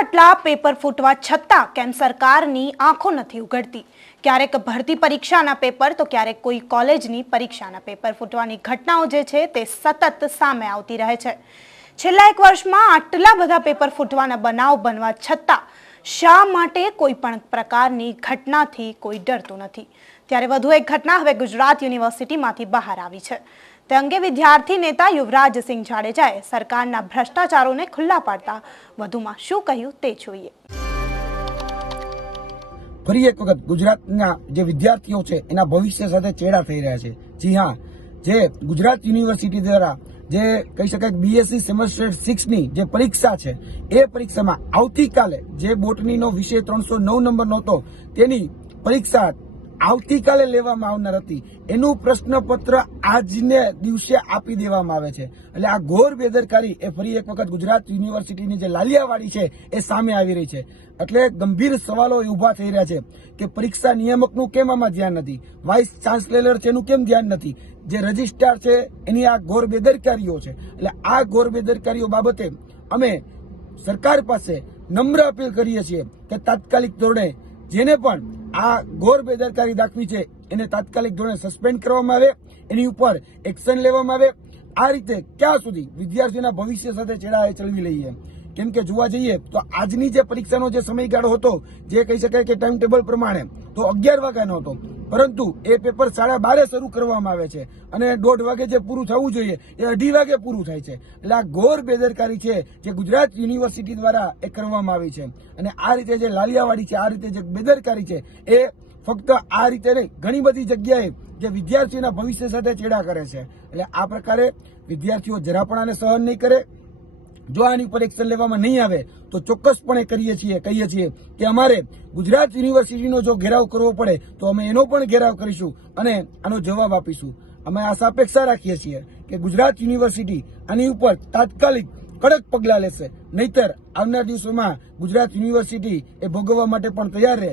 આટલા પેપર ફૂટવા છતાં કેમ સરકારની આંખો નથી ઉઘડતી? ક્યારેક ભરતી પરીક્ષાના પેપર તો ક્યારેક કોઈ કોલેજની પરીક્ષાના પેપર ફૂટવાની ઘટનાઓ જે છે તે સતત સામે આવતી રહે છે। છેલ્લા એક વર્ષમાં આટલા બધા પેપર ફૂટવાના બનાવ બનવા છતાં શા માટે કોઈ પણ પ્રકારની ઘટનાથી કોઈ ડરતું નથી? ત્યારે વધુ એક ઘટના હવે ગુજરાત યુનિવર્સિટીમાંથી બહાર આવી છે। તે અંગે વિદ્યાર્થી નેતા યુવરાજસિંહ જાડેજાએ સરકારના ભ્રષ્ટાચારોને ખુલ્લા પાડતા વધુમાં શું કહ્યું તે જોઈએ। ફરી એક વખત ગુજરાતના જે વિદ્યાર્થીઓ છે એના ભવિષ્ય સાથે ચેડા થઈ રહ્યા છે। જી હા, જે ગુજરાત યુનિવર્સિટી દ્વારા જે કહી શકાય બીએસસી સેમેસ્ટર 6 ની જે પરીક્ષા છે એ પરીક્ષામાં આવતીકાલે જે બોટનીનો વિષય 309 નંબરનો હતો તેની પરીક્ષા આવતીકાલે લેવામાં આવનાર હતી, એનું પ્રશ્નપત્ર આજને દિવસે આપી દેવામાં આવે છે। એટલે આ ઘોર બેદરકારી એ ફરી એક વખત ગુજરાત યુનિવર્સિટીની જે લાલિયાવાડી છે એ સામે આવી રહી છે। એટલે ગંભીર સવાલો ઉભા થઈ રહ્યા છે કે પરીક્ષા નિયામકનું કેમ આમાં ધ્યાન નથી, વાઇસ ચાન્સેલર છે એનું કેમ ધ્યાન નથી, જે રજિસ્ટ્રાર છે એની આ ઘોર બેદરકારીઓ છે। એટલે આ ઘોર બેદરકારીઓ બાબતે અમે સરકાર પાસે નમ્ર અપીલ કરીએ છીએ કે તાત્કાલિક ધોરણે જેને પણ આ ઘોર બેદરકારી દાખવી છે એને તાત્કાલિક ધોરણે સસ્પેન્ડ કરવામાં આવે, એની ઉપર એક્શન લેવામાં આવે। આ રીતે ક્યાં સુધી વિદ્યાર્થીઓના ભવિષ્ય સાથે ચેડા ચલવી લઈએ? કેમ કે જોવા જઈએ તો આજની જે પરીક્ષાનો જે સમયગાળો હતો, જે કહી શકાય કે ટાઈમ ટેબલ પ્રમાણે તો 11 વાગ્યાનો હતો, પરંતુ એ પેપર 12:30 શરૂ કરવામાં આવે છે અને 1:30 વાગે જે પૂરું થવું જોઈએ એ 2:30 વાગે પૂરું થાય છે। એટલે આ ઘોર બેદરકારી છે જે ગુજરાત યુનિવર્સિટી દ્વારા એ કરવામાં આવી છે। અને આ રીતે જે લાલિયાવાડી છે, આ રીતે જે બેદરકારી છે એ ફક્ત આ રીતે નહીં, ઘણી બધી જગ્યાએ જે વિદ્યાર્થીઓના ભવિષ્ય સાથે ચેડા કરે છે। એટલે આ પ્રકારે વિદ્યાર્થીઓ જરા પણ આને સહન નહીં કરે। જો આની ઉપર એક્શન લેવામાં નહીં આવે તો ચોક્કસપણે કહીએ છીએ કે અમારે ગુજરાત યુનિવર્સિટીનો જો ઘેરાવ કરવો પડે તો અમે એનો પણ ઘેરાવ કરીશું અને આનો જવાબ આપીશું। અમે આશા અપેક્ષા રાખીએ છીએ કે ગુજરાત યુનિવર્સિટી આની ઉપર તાત્કાલિક કડક પગલાં લેશે, નહીતર આવનાર દિવસોમાં ગુજરાત યુનિવર્સિટી એ ભોગવવા માટે પણ તૈયાર રહે।